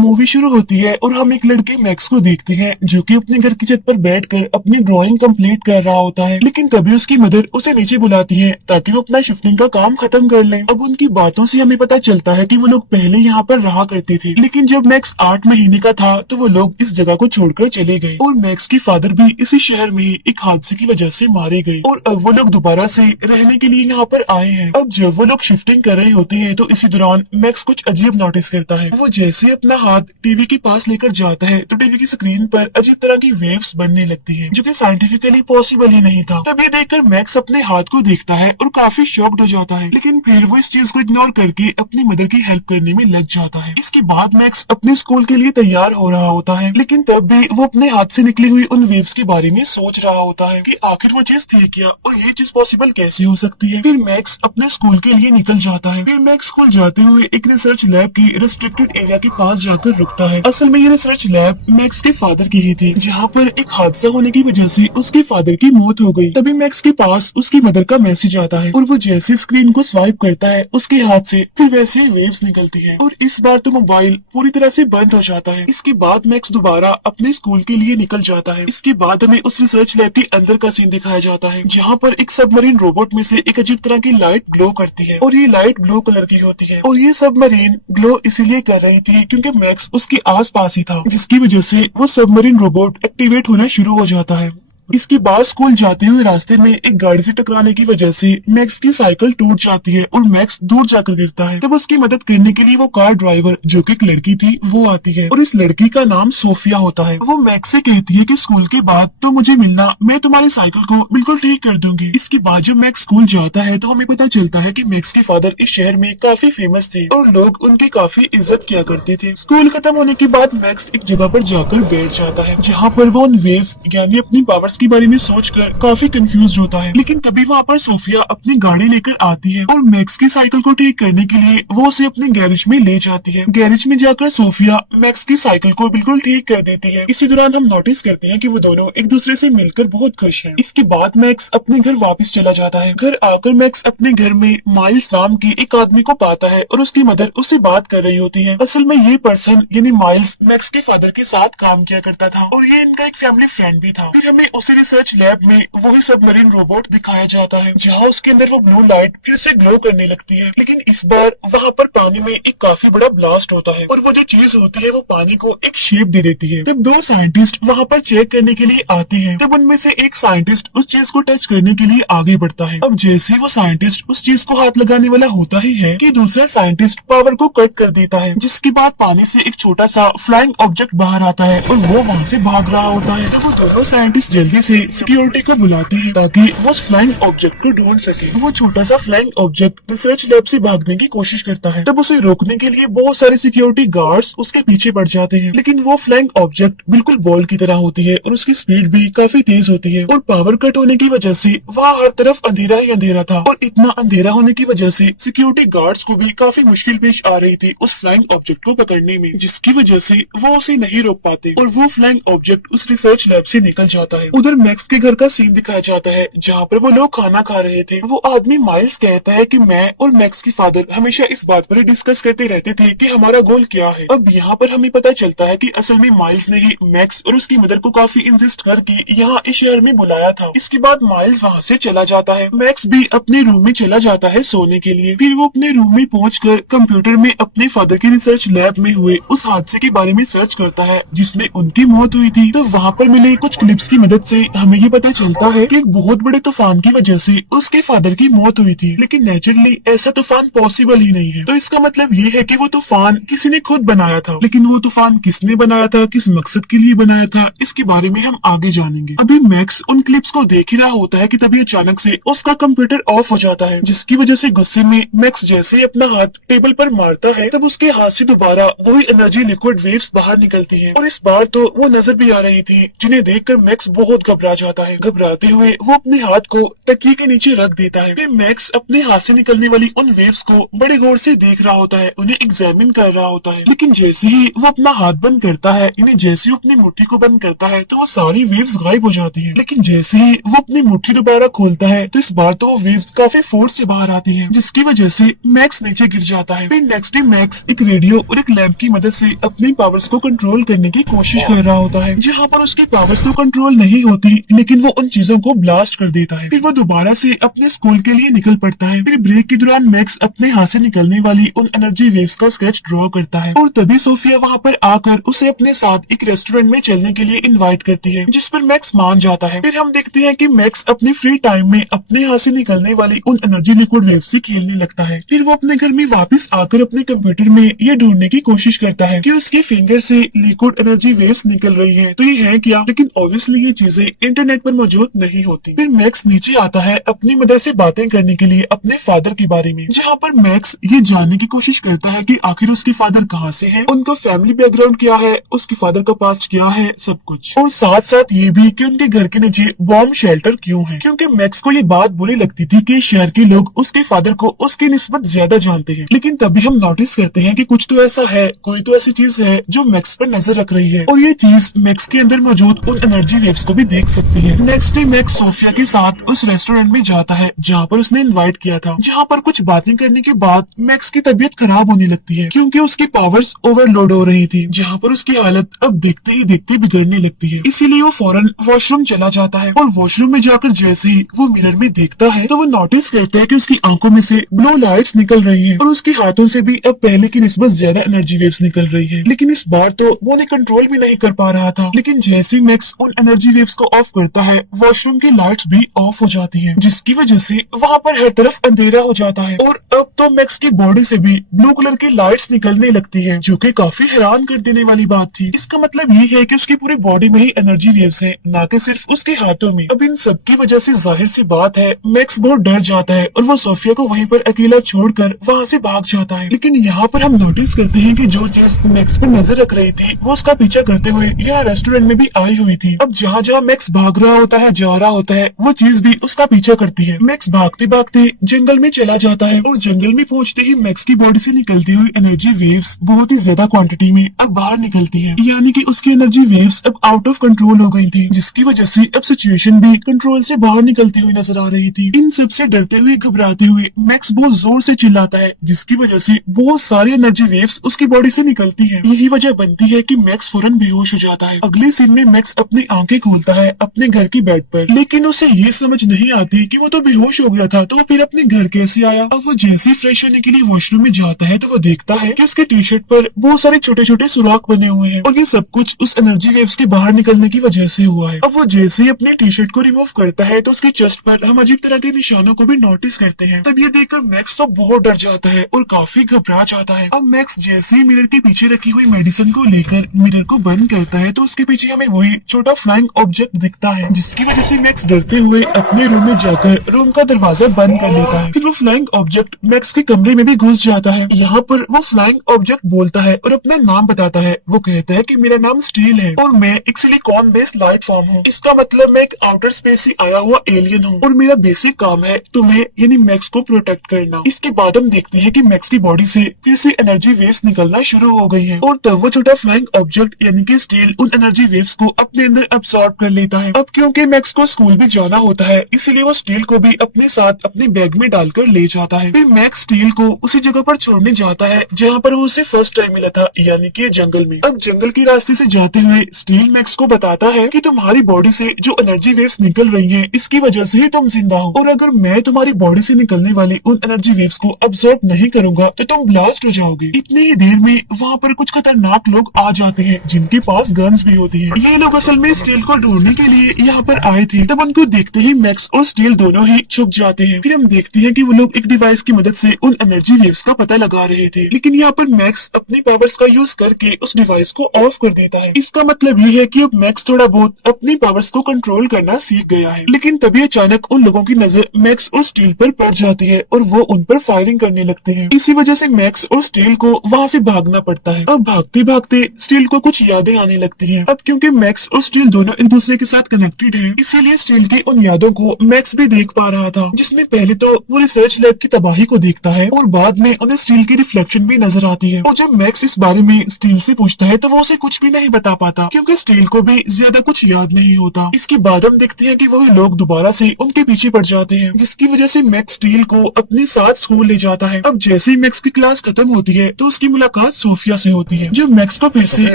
Movie शुरू होती है और हम एक लड़के मैक्स को देखते हैं जो कि अपने घर की छत पर बैठकर अपनी ड्राइंग कंप्लीट कर रहा होता है। लेकिन तभी उसकी मदर उसे नीचे बुलाती है ताकि वो अपना शिफ्टिंग का काम खत्म कर ले। अब उनकी बातों से हमें पता चलता है कि वो लोग पहले यहाँ पर रहा करते थे, लेकिन जब मैक्स 8 महीने का था तो वो लोग इस जगह को छोड़कर चले गए और मैक्स के फादर भी इसी शहर में ही एक हादसे की वजह से मारे गए और अब वो लोग दोबारा से रहने के लिए यहाँ पर आए हैं। अब जब वो लोग शिफ्टिंग कर रहे होते हैं तो इसी दौरान मैक्स कुछ अजीब नोटिस करता है। वो जैसे अपना हाथ टीवी के पास लेकर जाता है तो टीवी की स्क्रीन पर अजीब तरह की वेव्स बनने लगती हैं, जो कि साइंटिफिकली पॉसिबल ही नहीं था। तब ये देखकर मैक्स अपने हाथ को देखता है और काफी शॉक्ड हो जाता है, लेकिन फिर वो इस चीज को इग्नोर करके अपनी मदर की हेल्प करने में लग जाता है। इसके बाद मैक्स अपने स्कूल के लिए तैयार हो रहा होता है, लेकिन तब भी वो अपने हाथ से निकली हुई उन वेव्स के बारे में सोच रहा होता है कि आखिर वो चीज थी क्या और ये चीज पॉसिबल कैसे हो सकती है। फिर मैक्स अपने स्कूल के लिए निकल जाता है। फिर मैक्स स्कूल जाते हुए एक रिसर्च लैब की रिस्ट्रिक्टेड एरिया के पास जाकर रुकता है। असल में ये रिसर्च लैब मैक्स के फादर की ही थी, जहाँ पर एक हादसा होने की वजह से उसके फादर की मौत हो गई। तभी मैक्स के पास उसकी मदर का मैसेज आता है और वो जैसे स्क्रीन को स्वाइप करता है उसके हाथ से फिर वैसे वेव्स निकलती है और इस बार तो मोबाइल पूरी तरह से बंद हो जाता है। इसके बाद मैक्स दोबारा अपने स्कूल के लिए निकल जाता है। इसके बाद हमें उस रिसर्च लैब के अंदर का सीन दिखाया जाता है, जहाँ पर एक सबमरीन रोबोट में से एक अजीब तरह की लाइट ग्लो करती है और ये लाइट ब्लू कलर की होती है और ये सबमरीन ग्लो इसीलिए कर रही थी क्योंकि मैक्स उसके आस पास ही था, जिसकी वजह से वो सबमरीन रोबोट एक्टिवेट होना शुरू हो जाता है। इसके बाद स्कूल जाते हुए रास्ते में एक गाड़ी से टकराने की वजह से मैक्स की साइकिल टूट जाती है और मैक्स दूर जाकर गिरता है। तब उसकी मदद करने के लिए वो कार ड्राइवर जो कि एक लड़की थी वो आती है और इस लड़की का नाम सोफिया होता है। वो मैक्स से कहती है कि स्कूल के बाद तो मुझे मिलना, मैं तुम्हारी साइकिल को बिल्कुल ठीक कर दूंगी। इसके बाद जब मैक्स स्कूल जाता है तो हमें पता चलता है कि मैक्स के फादर इस शहर में काफी फेमस थे और लोग उनकी काफी इज्जत किया करते थे। स्कूल खत्म होने के बाद मैक्स एक जगह पर जाकर बैठ जाता है, जहाँ पर वो उन वेव्स यानी अपनी पावर्स के बारे में सोचकर काफी कंफ्यूज होता है। लेकिन तभी वहाँ पर सोफिया अपनी गाड़ी लेकर आती है और मैक्स की साइकिल को ठीक करने के लिए वो उसे अपने गैरेज में ले जाती है। गैरेज में जाकर सोफिया मैक्स की साइकिल को बिल्कुल ठीक कर देती है। इसी दौरान हम नोटिस करते हैं कि वो दोनों एक दूसरे से मिलकर बहुत खुश हैं। इसके बाद मैक्स अपने घर वापस चला जाता है। घर आकर मैक्स अपने घर में माइल्स नाम के एक आदमी को पाता है और उसकी मदर उससे बात कर रही होती है। असल में ये पर्सन यानी माइल्स मैक्स के फादर के साथ काम किया करता था और ये इनका एक फैमिली फ्रेंड भी था। फिर हमें उसी रिसर्च लैब में वही सबमरीन रोबोट दिखाया जाता है, जहाँ उसके अंदर वो ब्लू लाइट फिर से ग्लो करने लगती है। लेकिन इस बार वहाँ पर पानी में एक काफी बड़ा ब्लास्ट होता है और वो जो चीज होती है वो पानी को एक शेप दे देती है। तब दो साइंटिस्ट वहाँ पर चेक करने के लिए आते हैं। तब उनमें से एक साइंटिस्ट उस चीज को टच करने के लिए आगे बढ़ता है। अब जैसे वो साइंटिस्ट उस चीज को हाथ लगाने वाला होता ही है कि दूसरा साइंटिस्ट पावर को कट कर देता है, जिसके बाद पानी से एक छोटा सा फ्लाइंग ऑब्जेक्ट बाहर आता है और वो वहाँ से भाग रहा होता है। तो वो दोनों साइंटिस्ट जल्दी से सिक्योरिटी को बुलाते हैं ताकि वो उस फ्लाइंग ऑब्जेक्ट को ढूंढ सके। वो छोटा सा फ्लाइंग ऑब्जेक्ट रिसर्च लैब से भागने की कोशिश करता है। तब उसे रोकने के लिए बहुत सारे सिक्योरिटी गार्ड्स उसके पीछे पड़ जाते हैं, लेकिन वो फ्लाइंग ऑब्जेक्ट बिल्कुल बॉल की तरह होती है और उसकी स्पीड भी काफी तेज होती है और पावर कट होने की वजह से वहाँ हर तरफ अंधेरा ही अंधेरा था और इतना अंधेरा होने की वजह से सिक्योरिटी गार्ड्स को भी काफी मुश्किल पेश आ रही थी उस फ्लाइंग ऑब्जेक्ट को पकड़ने में, जिसकी वजह से वो उसे नहीं रोक पाते और वो फ्लाइंग ऑब्जेक्ट उस रिसर्च लैब से निकल जाता है। उधर मैक्स के घर का सीन दिखाया जाता है, जहाँ पर वो लोग खाना खा रहे थे। वो आदमी माइल्स कहता है कि मैं और मैक्स की फादर हमेशा इस बात पर डिस्कस करते रहते थे कि हमारा गोल क्या है। अब यहाँ पर हमें पता चलता है कि असल में माइल्स ने ही मैक्स और उसकी मदर को काफी इंसिस्ट करके यहाँ इस शहर में बुलाया था। इसके बाद माइल्स वहाँ से चला जाता है। मैक्स भी अपने रूम में चला जाता है सोने के लिए। फिर वो अपने रूम में पहुंचकर कंप्यूटर में अपने फादर की रिसर्च लैब में हुए उस हादसे के बारे में सर्च करता है जिसमें उनकी मौत हुई थी। तो वहाँ पर मिले कुछ क्लिप्स की मदद से हमें ये पता चलता है कि एक बहुत बड़े तूफान की वजह से उसके फादर की मौत हुई थी, लेकिन नेचुरली ऐसा तूफान पॉसिबल ही नहीं है। तो इसका मतलब ये है कि वो तूफान किसी ने खुद बनाया था, लेकिन वो तूफान किसने बनाया था, किस मकसद के लिए बनाया था, इसके बारे में हम आगे जानेंगे। अभी मैक्स उन क्लिप्स को देख ही रहा होता है कि तभी अचानक से उसका कंप्यूटर ऑफ हो जाता है, जिसकी वजह से गुस्से में मैक्स जैसे ही अपना हाथ टेबल पर मारता है तब उसके हाथ से दोबारा वही एनर्जी लिक्विड वेव्स बाहर निकलती है और इस बार तो वो नजर भी आ रही थी, जिन्हें देखकर मैक्स बहुत बहुत घबरा जाता है। घबराते हुए वो अपने हाथ को तकिए के नीचे रख देता है। फिर मैक्स अपने हाथ से निकलने वाली उन वेव्स को बड़े गौर से देख रहा होता है, उन्हें एग्जामिन कर रहा होता है। लेकिन जैसे ही वो अपना हाथ बंद करता है, इन्हें जैसे ही अपनी मुट्ठी को बंद करता है तो वो सारी वेव्स गायब हो जाती है। लेकिन जैसे ही वो अपनी मुट्ठी दोबारा खोलता है तो इस बार तो वो वेव्स काफी फोर्स से बाहर आती है, जिसकी वजह से मैक्स नीचे गिर जाता है। फिर नेक्स्ट डे मैक्स एक रेडियो और एक लैंप की मदद से अपनी पावर्स को कंट्रोल करने की कोशिश कर रहा होता है। जहाँ पर उसकी पावर्स तो कंट्रोल नहीं होती, लेकिन वो उन चीजों को ब्लास्ट कर देता है। फिर वो दोबारा से अपने स्कूल के लिए निकल पड़ता है। फिर ब्रेक के दौरान मैक्स अपने हाथ से निकलने वाली उन एनर्जी वेव्स का स्केच ड्रॉ करता है और तभी सोफिया वहाँ पर आकर उसे अपने साथ एक रेस्टोरेंट में चलने के लिए इनवाइट करती है, जिस पर मैक्स मान जाता है। फिर हम देखते हैं कि मैक्स अपने फ्री टाइम में अपने हाथ से निकलने वाली उन एनर्जी लिक्विड वेव से खेलने लगता है। फिर वो अपने घर में वापस आकर अपने कंप्यूटर में ये ढूंढने की कोशिश करता है कि उसके फिंगर से लिक्विड एनर्जी वेव्स निकल रही है, तो ये है क्या। लेकिन ऑब्वियसली ये चीजें इंटरनेट पर मौजूद नहीं होती। फिर मैक्स नीचे आता है अपनी मदर से बातें करने के लिए अपने फादर के बारे में, जहाँ पर मैक्स ये जानने की कोशिश करता है कि आखिर उसके फादर कहाँ से हैं, उनका फैमिली बैकग्राउंड क्या है, उसके फादर का पास्ट क्या है, सब कुछ। और साथ साथ ये भी कि उनके घर के नीचे बॉम्ब शेल्टर क्यों है, क्योंकि मैक्स को ये बात बुरी लगती थी कि शहर के लोग उसके फादर को उसकी निस्बत ज्यादा जानते हैं। लेकिन तभी हम नोटिस करते हैं कि कुछ तो ऐसा है, कोई तो ऐसी चीज है जो मैक्स पर नजर रख रही है, और ये चीज मैक्स के अंदर मौजूद उन एनर्जी वेव्स को भी देख सकती है। नेक्स्ट डे मैक्स सोफिया के साथ उस रेस्टोरेंट में जाता है जहाँ पर उसने इनवाइट किया था, जहाँ पर कुछ बातें करने के बाद मैक्स की तबीयत खराब होने लगती है, क्योंकि उसकी पावर्स ओवरलोड हो रही थी, जहाँ पर उसकी हालत अब देखते ही देखते बिगड़ने लगती है। इसीलिए वो फौरन वॉशरूम चला जाता है और वॉशरूम में जाकर जैसे ही वो मिरर में देखता है तो वो नोटिस करता है कि उसकी आंखों में से ब्लू लाइट्स निकल रही हैं और उसके हाथों से भी अब पहले की निस्बत ज्यादा एनर्जी वेव्स निकल रही है। लेकिन इस बार तो वो उन्हें कंट्रोल भी नहीं कर पा रहा था। लेकिन जैसे ही मैक्स उन एनर्जी वेव्स को ऑफ करता है, वॉशरूम की लाइट्स भी ऑफ हो जाती है, जिसकी वजह से वहाँ पर हर तरफ अंधेरा हो जाता है और अब तो मैक्स की बॉडी से भी ब्लू कलर की लाइट्स निकलने लगती है, जो कि काफी हैरान कर देने वाली बात थी। इसका मतलब ये है कि उसकी पूरी बॉडी में ही एनर्जी वेव्स है, ना कि सिर्फ उसके हाथों में। अब इन सब की वजह से जाहिर सी बात है मैक्स बहुत डर जाता है और वो सोफिया को वहीं पर अकेला छोड़कर वहाँ से भाग जाता है। लेकिन यहाँ पर हम नोटिस करते हैं कि जो चीज मैक्स पर नजर रख रही थी वो उसका पीछा करते हुए यहाँ रेस्टोरेंट में भी आई हुई थी। अब जहाँ जहाँ मैक्स भाग रहा होता है, जा रहा होता है, वो चीज भी उसका पीछा करती है। मैक्स भागते भागते जंगल में चला जाता है और जंगल में पहुँचते ही मैक्स की बॉडी से निकलती हुई एनर्जी वेव्स बहुत ही ज्यादा क्वांटिटी में अब बाहर निकलती है, यानी कि उसकी एनर्जी वेव्स अब आउट ऑफ कंट्रोल हो गई थी, जिसकी वजह से अब सिचुएशन भी कंट्रोल से बाहर निकलती हुई नजर आ रही थी। इन सब से डरते हुए घबराते हुए मैक्स बहुत जोर से चिल्लाता है, जिसकी वजह से बहुत सारी एनर्जी वेव्स उसकी बॉडी से निकलती है। यही वजह बनती है कि मैक्स फौरन बेहोश हो जाता है। अगले सीन में मैक्स अपनी आंखें खोलता है अपने घर की बेड पर, लेकिन उसे ये समझ नहीं आती कि वो तो बेहोश हो गया था, तो वो फिर अपने घर कैसे आया। अब वो जैसे फ्रेश होने के लिए वॉशरूम में जाता है तो वो देखता है कि उसके टी शर्ट पर बहुत सारे छोटे छोटे सुराख बने हुए हैं और ये सब कुछ उस एनर्जी वेव्स के बाहर निकलने की वजह से हुआ है। अब वो जैसे ही अपने टी शर्ट को रिमूव करता है तो उसकी चेस्ट पर हम अजीब तरह के निशानों को भी नोटिस करते हैं। तब ये देखकर मैक्स तो बहुत डर जाता है और काफी घबरा जाता है। अब मैक्स जैसे ही मिरर के पीछे रखी हुई मेडिसिन को लेकर मिरर को बंद करता है तो उसके पीछे हमें वही छोटा फ्लाइंग ऑब्जेक्ट दिखता है, जिसकी वजह से मैक्स डरते हुए अपने रूम में जाकर रूम का दरवाजा बंद कर लेता है। फिर वो फ्लाइंग ऑब्जेक्ट मैक्स के कमरे में भी घुस जाता है। यहाँ पर वो फ्लाइंग ऑब्जेक्ट बोलता है और अपना नाम बताता है। वो कहता है कि मेरा नाम स्टील है और मैं एक सिलिकॉन बेस्ड लाइट फॉर्म हूँ। इसका मतलब मैं एक आउटर स्पेस से आया हुआ एलियन हूँ और मेरा बेसिक काम है तुम्हें यानी मैक्स को प्रोटेक्ट करना। इसके बाद हम देखते हैं कि मैक्स की बॉडी से फिर से एनर्जी वेव्स निकलना शुरू हो गई है और तब वो छोटा फ्लाइंग ऑब्जेक्ट यानी कि स्टील उन एनर्जी वेव्स को अपने अंदर अब्सॉर्ब कर लेता है। अब क्योंकि मैक्स को स्कूल भी जाना होता है, इसलिए वो स्टील को भी अपने साथ अपने बैग में डालकर ले जाता है। फिर मैक्स स्टील को उसी जगह पर छोड़ने जाता है जहाँ पर वो उसे फर्स्ट टाइम मिला था, यानी कि जंगल में। अब जंगल के रास्ते से जाते हुए स्टील मैक्स को बताता है कि तुम्हारी बॉडी से जो एनर्जी वेव्स निकल रही हैं, इसकी वजह से ही तुम जिंदा हो और अगर मैं तुम्हारी बॉडी से निकलने वाली उन एनर्जी वेव्स को अब्सॉर्ब नहीं करूंगा तो तुम ब्लास्ट हो जाओगे। इतनी ही देर में वहाँ पर कुछ खतरनाक लोग आ जाते हैं जिनके पास गन्स भी होती हैं। ये लोग असल में स्टील को ढूंढने के लिए यहाँ पर आए थे। तब उनको देखते ही मैक्स और स्टील दोनों ही छुप जाते हैं। फिर हम देखते हैं कि वो लोग एक डिवाइस की मदद से उन एनर्जी वेव्स का पता लगा रहे थे, लेकिन यहाँ पर मैक्स अपनी पावर्स का यूज करके उस डिवाइस को ऑफ कर देता है। इसका मतलब ये है कि अब मैक्स थोड़ा बहुत अपनी पावर्स को कंट्रोल करना सीख गया है। लेकिन तभी अचानक उन लोगों की नजर मैक्स और स्टील पर पड़ जाती है और वो उन पर फायरिंग करने लगते हैं। इसी वजह से मैक्स और स्टील को वहाँ से भागना पड़ता है। अब भागते भागते स्टील को कुछ यादें आने लगती हैं। अब क्योंकि मैक्स और स्टील दोनों एक दूसरे दूसरे के साथ कनेक्टेड है, इसीलिए स्टील की उन यादों को मैक्स भी देख पा रहा था, जिसमें पहले तो वो रिसर्च लैब की तबाही को देखता है और बाद में उन्हें स्टील की रिफ्लेक्शन भी नजर आती है। और जब मैक्स इस बारे में स्टील से पूछता है तो वो उसे कुछ भी नहीं बता पाता, क्योंकि स्टील को भी ज्यादा कुछ याद नहीं होता। इसके बाद हम देखते हैं कि वही लोग दोबारा से उनके पीछे पड़ जाते हैं, जिसकी वजह से मैक्स स्टील को अपने साथ स्कूल ले जाता है। अब जैसे ही मैक्स की क्लास खत्म होती है तो उसकी मुलाकात सोफिया से होती है, जो मैक्स को फिर से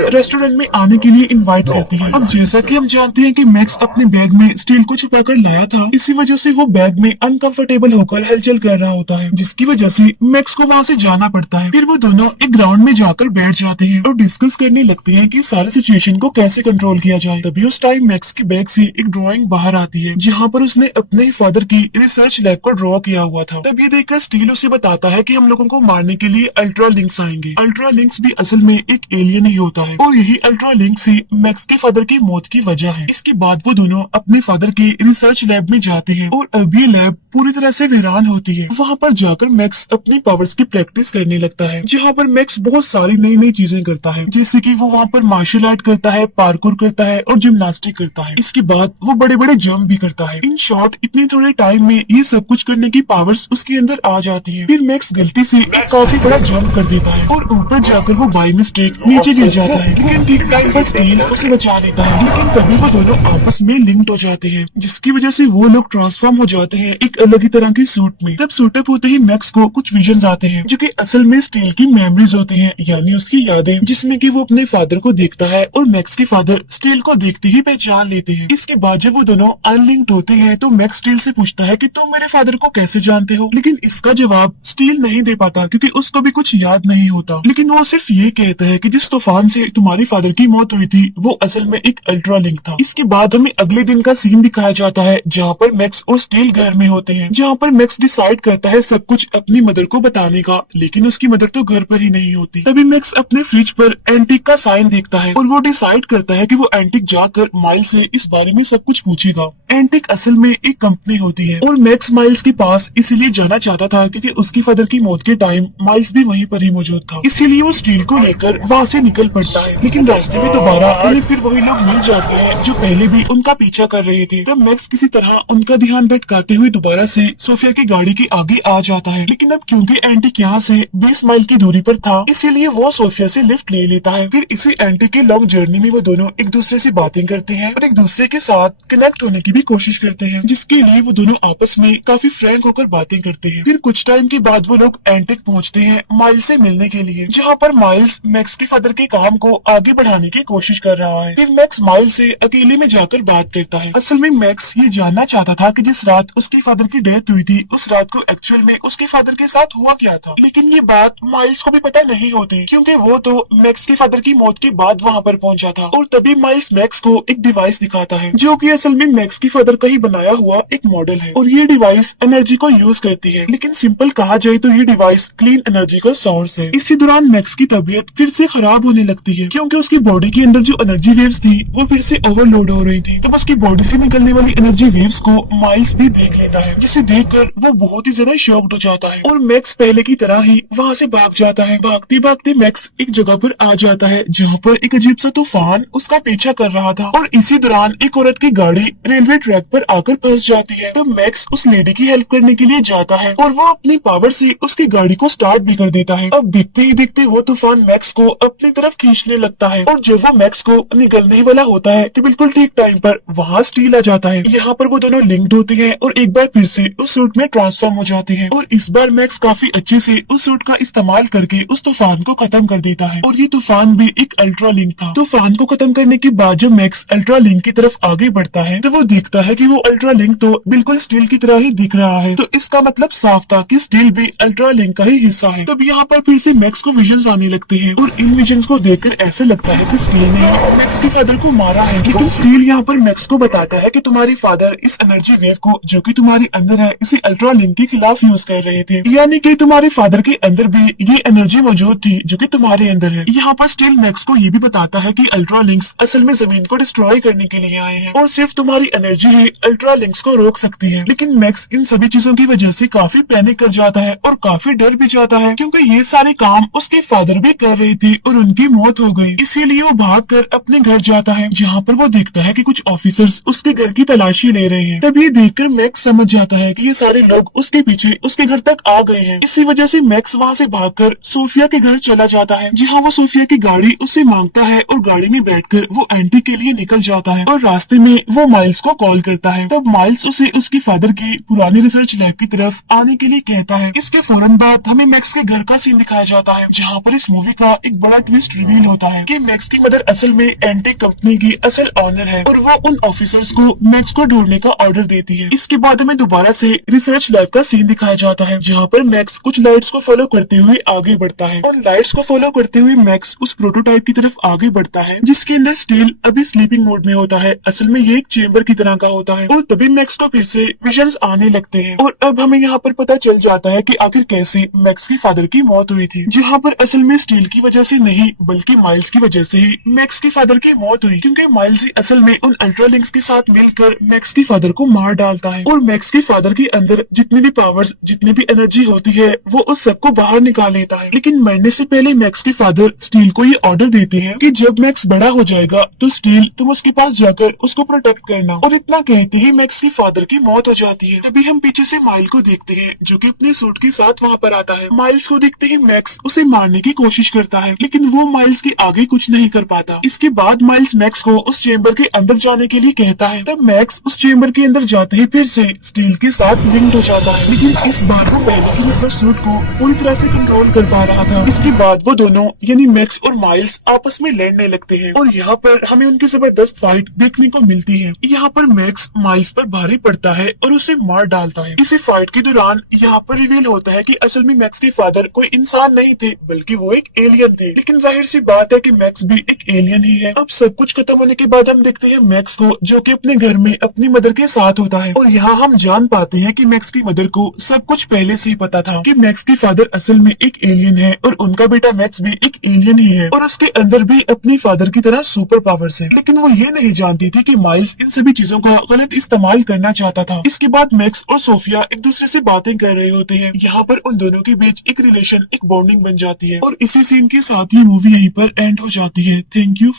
रेस्टोरेंट में आने के लिए इनवाइट करती है। अब जैसा कि हम जानते हैं कि मैक्स अपने बैग में स्टील को छुपा कर लाया था, इसी वजह से वो बैग में अनकंफर्टेबल होकर हलचल कर रहा होता है, जिसकी वजह से मैक्स को वहाँ से जाना पड़ता है। फिर वो दोनों एक ग्राउंड में जाकर बैठ जाते हैं और डिस्कस करने लगते हैं कि सारी सिचुएशन को कैसे कंट्रोल किया जाए। तभी उस टाइम मैक्स के बैग से एक ड्राइंग बाहर आती है, जहाँ पर उसने अपने ही फादर की रिसर्च लैब को ड्रॉ किया हुआ था। तब ये देखकर स्टील उसे बताता है कि हम लोगों को मारने के लिए अल्ट्रा लिंक्स आएंगे। अल्ट्रा लिंक्स भी असल में एक एलियन ही होता है और यही अल्ट्रा लिंक्स ही मैक्स के फादर की मौत की वजह है। इसके बाद वो दोनों अपने फादर की रिसर्च लैब में जाते हैं और अब ये लैब पूरी तरह से वीरान होती है। वहाँ पर जाकर मैक्स अपनी पावर्स की प्रैक्टिस करने लगता है, जहाँ पर मैक्स बहुत सारी नई नई चीजें करता है, जैसे कि वो वहाँ पर मार्शल आर्ट करता है, पार्कोर करता है और जिम्नास्टिक करता है। इसके बाद वो बड़े बड़े जंप भी करता है। इन शॉर्ट इतने थोड़े टाइम में ये सब कुछ करने की पावर्स उसके अंदर आ जाती है। फिर मैक्स गलती से एक काफी बड़ा जंप कर देता है और ऊपर जाकर वो बाय मिस्टेक नीचे गिर जाता है, लेकिन ठीक टाइम पर स्टील उसे बचा लेता है। लेकिन तभी वो दोनों आपस में लिंक्ड हो जाते हैं, जिसकी वजह से वो लोग ट्रांसफॉर्म हो जाते हैं एक अलग ही तरह की सूट में। तब सूटअप होते ही मैक्स को कुछ विजन्स आते हैं, जो कि असल में स्टील की मेमोरीज होती हैं, यानी उसकी यादें, जिसमें कि वो अपने फादर को देखता है और मैक्स के फादर स्टील को देखते ही पहचान लेते हैं। इसके बाद जब वो दोनों अनलिंक्ड होते हैं तो मैक्स स्टील से पूछता है कि तुम मेरे फादर को कैसे जानते हो, लेकिन इसका जवाब स्टील नहीं दे पाता, क्योंकि उसको भी कुछ याद नहीं होता। लेकिन वो सिर्फ ये कहता है कि जिस तूफान से तुम्हारी फादर की मौत हुई थी वो असल में एक अल्ट्रा लिंक था। इसके बाद हमें अगले दिन का सीन दिखाया जाता है, जहाँ पर मैक्स और स्टील घर में होते हैं, जहाँ पर मैक्स डिसाइड करता है सब कुछ अपनी मदर को बताने का, लेकिन उसकी मदर तो घर पर ही नहीं होती। तभी मैक्स अपने फ्रिज पर एंटिक का साइन देखता है और वो डिसाइड करता है कि वो एंटिक जाकर माइल्स से इस बारे में सब कुछ पूछेगा। एंटिक असल में एक कंपनी होती है और मैक्स माइल्स के पास इसीलिए जाना चाहता था क्योंकि उसकी फादर की मौत के टाइम माइल्स भी वहीं पर ही मौजूद था। इसीलिए वो स्टील को लेकर वहाँ से निकल पड़ता है, लेकिन रास्ते में दोबारा उन्हें फिर वही लोग मिल जाते हैं जो पहले भी उनका पीछा कर रहे थे। तब मैक्स किसी तरह उनका ध्यान भटकाते हुए दोबारा से सोफिया की गाड़ी के आगे आ जाता है, लेकिन अब क्योंकि एंटिक यहाँ से 20 माइल की दूरी पर था, इसीलिए वो सोफिया से लिफ्ट ले लेता है। फिर इसी एंटिक की लॉन्ग जर्नी में वो दोनों एक दूसरे से बातें करते हैं और एक दूसरे के साथ कनेक्ट होने की भी कोशिश करते हैं, जिसके लिए वो दोनों आपस में काफी फ्रैंक होकर बातें करते हैं। फिर कुछ टाइम के बाद वो लोग एंटिक पहुँचते हैं माइल्स से मिलने के लिए, जहाँ पर माइल्स मैक्स के फादर के काम को आगे बढ़ाने की कोशिश कर रहा है। फिर मैक्स माइल्स से अकेले में जाकर बात करता है। असल में मैक्स ये जानना चाहता था कि जिस रात उसके फादर की डेथ हुई थी उस रात को एक्चुअल में उसके फादर के साथ हुआ क्या था, लेकिन ये बात माइल्स को भी पता नहीं होती, क्योंकि वो तो मैक्स के फादर की मौत के बाद वहाँ पर पहुंचा था। और तभी माइल्स मैक्स को एक डिवाइस दिखाता है, जो कि असल में मैक्स के फादर का ही बनाया हुआ एक मॉडल है और ये डिवाइस एनर्जी को यूज करती है, लेकिन सिंपल कहा जाए तो ये डिवाइस क्लीन एनर्जी का सोर्स है। इसी दौरान मैक्स की तबीयत फिर से खराब होने लगती है, क्योंकि उसकी बॉडी के अंदर जो एनर्जी वेव्स थी वो फिर से ओवरलोड हो रही थी। तब उसकी बॉडी से निकलने वाली एनर्जी वेव्स को माइल्स भी देख लेता है, जिसे देखकर वो बहुत ही ज्यादा शॉक्ड हो जाता है और मैक्स पहले की तरह ही वहाँ से भाग जाता है। भागते भागते मैक्स एक जगह पर आ जाता है, जहाँ पर एक अजीब सा तूफान उसका पीछा कर रहा था और इसी दौरान एक औरत की गाड़ी रेलवे ट्रैक पर आकर फंस जाती है। तब मैक्स उस लेडी की हेल्प करने के लिए जाता है और वो अपनी पावर से उसकी गाड़ी को स्टार्ट भी कर देता है। अब देखते ही देखते वो तूफान मैक्स को अपनी तरफ खींचने लगता है और जब वो मैक्स को निकलने वाला होता है तो बिल्कुल ठीक टाइम पर वहाँ स्टील आ जाता है। यहाँ पर वो दोनों लिंक्ड होते हैं और एक बार फिर से उस सूट में ट्रांसफॉर्म हो जाते हैं और इस बार मैक्स काफी अच्छे से उस सूट का इस्तेमाल करके उस तूफान को खत्म कर देता है और ये तूफान भी एक अल्ट्रा लिंक था। तूफान को खत्म करने के बाद जब मैक्स अल्ट्रा लिंक की तरफ आगे बढ़ता है तो वो देखता है कि वो अल्ट्रा लिंक तो बिल्कुल स्टील की तरह ही दिख रहा है, तो इसका मतलब साफ था कि स्टील भी अल्ट्रा लिंक का ही हिस्सा है। तब यहाँ पर फिर से मैक्स को विजन्स आने लगते हैं और इन विजन्स को देखकर ऐसा लगता है कि स्टील ने मैक्स के फादर को मारा है, लेकिन स्टील यहाँ पर मैक्स को बताता है कि तुम्हारी फादर इस एनर्जी वेव को जो कि तुम्हारे अंदर है इसी अल्ट्रा लिंक के खिलाफ यूज कर रहे थे, यानी कि तुम्हारे फादर के अंदर भी ये एनर्जी मौजूद थी जो कि तुम्हारे अंदर है। यहाँ पर स्टील मैक्स को ये भी बताता है कि अल्ट्रा लिंक्स असल में जमीन को डिस्ट्रॉय करने के लिए आए हैं और सिर्फ तुम्हारी एनर्जी ही अल्ट्रा लिंक्स को रोक सकती है। लेकिन मैक्स इन सभी चीजों की वजह से काफी पैनिक कर जाता है और काफी डर भी जाता है, क्योंकि ये सारे काम उसके फादर भी कर रहे थे और उनकी मौत हो गई। इसीलिए वो भाग कर अपने घर जाता है, जहाँ पर वो देखता है कि कुछ ऑफिसर्स उसके घर की तलाशी ले रहे हैं। तब ये देखकर मैक्स समझ जाता है कि ये सारे लोग उसके पीछे उसके घर तक आ गए हैं। इसी वजह से मैक्स वहाँ से भागकर सोफिया के घर चला जाता है, जहाँ वो सोफिया की गाड़ी उससे मांगता है और गाड़ी में बैठकर वो एंटी के लिए निकल जाता है और रास्ते में वो माइल्स को कॉल करता है। तब माइल्स उसे उसकी फादर की पुरानी रिसर्च लैब की तरफ आने के लिए कहता है। इसके फौरन बाद हमें मैक्स के घर का सीन दिखाया जाता है, जहाँ पर इस मूवी का एक बड़ा ट्विस्ट रिवील होता है कि मैक्स की मदर असल में एंटी कंपनी की असल ऑनर है और वो उन ऑफिसर्स को मैक्स को ढूंढने का ऑर्डर देती है। इसके बाद हमें दोबारा से रिसर्च लैब का सीन दिखाया जाता है, जहाँ पर मैक्स कुछ लाइट्स को फॉलो करते हुए आगे बढ़ता है और लाइट्स को फॉलो करते हुए मैक्स उस प्रोटोटाइप की तरफ आगे बढ़ता है जिसके अंदर स्टील अभी स्लीपिंग मोड में होता है। असल में ये एक चेम्बर की तरह का होता है और तभी मैक्स को फिर से विजन्स आने लगते हैं और अब हमें यहाँ पर पता चल जाता है कि आखिर कैसे मैक्स की फादर की मौत हुई थी, जहाँ पर असल में स्टील की वजह से नहीं बल्कि माइल्स की वजह से ही मैक्स की फादर की मौत हुई, क्योंकि माइल्स ही असल में उन अल्ट्रालिंक्स के साथ मिलकर मैक्स की फादर को मार डालता है और मैक्स के फादर के अंदर जितनी भी पावर्स जितनी भी एनर्जी होती है वो उस सबको बाहर निकाल लेता है। लेकिन मरने से पहले मैक्स के फादर स्टील को ये ऑर्डर देते हैं कि जब मैक्स बड़ा हो जाएगा तो स्टील तुम उसके पास जाकर उसको प्रोटेक्ट करना, और इतना कहते ही मैक्स के फादर की मौत हो जाती है। तभी हम पीछे से माइल को देखते हैं जो कि अपने सूट के साथ वहाँ पर आता है। माइल्स को देखते ही मैक्स उसे मारने की कोशिश करता है, लेकिन वो माइल्स के आगे कुछ नहीं कर पाता। इसके बाद माइल्स मैक्स को उस चेम्बर के अंदर जाने के लिए कहता है। तब मैक्स उस चेम्बर के अंदर जाते ही फिर से स्टील के साथ लिंक्ड हो जाता है, लेकिन इस बार वो पहले की उसका सूट को पूरी तरह से कंट्रोल कर पा रहा था। इसके बाद वो दोनों यानी मैक्स और माइल्स आपस में लड़ने लगते हैं और यहाँ पर हमें उनकी जबरदस्त फाइट देखने को मिलती है। यहाँ पर मैक्स माइल्स पर भारी पड़ता है और उसे मार डालता है। इसी फाइट के दौरान यहाँ पर रिवील होता है कि असल में मैक्स के फादर कोई इंसान नहीं थे बल्कि वो एक एलियन थे। लेकिन जाहिर सी बात है कि मैक्स भी एक एलियन ही है। अब सब कुछ खत्म होने के बाद हम देखते हैं मैक्स को जो कि अपने घर में अपनी मदर के साथ होता है और यहाँ हम जान पाते हैं कि मैक्स की मदर को सब कुछ पहले से ही पता था कि मैक्स की फादर असल में एक एलियन है और उनका बेटा मैक्स भी एक एलियन ही है और उसके अंदर भी अपनी फादर की तरह सुपर पावर्स है। लेकिन वो ये नहीं जानती थी कि माइल्स इन सभी चीजों का गलत इस्तेमाल करना चाहता था। इसके बाद मैक्स और सोफिया एक दूसरे से बातें कर रहे होते हैं। यहाँ पर उन दोनों के बीच एक रिलेशन एक बॉन्डिंग बन जाती है और इसी सीन के साथ ये मूवी यहीं पर एंड हो जाती है। Thank you.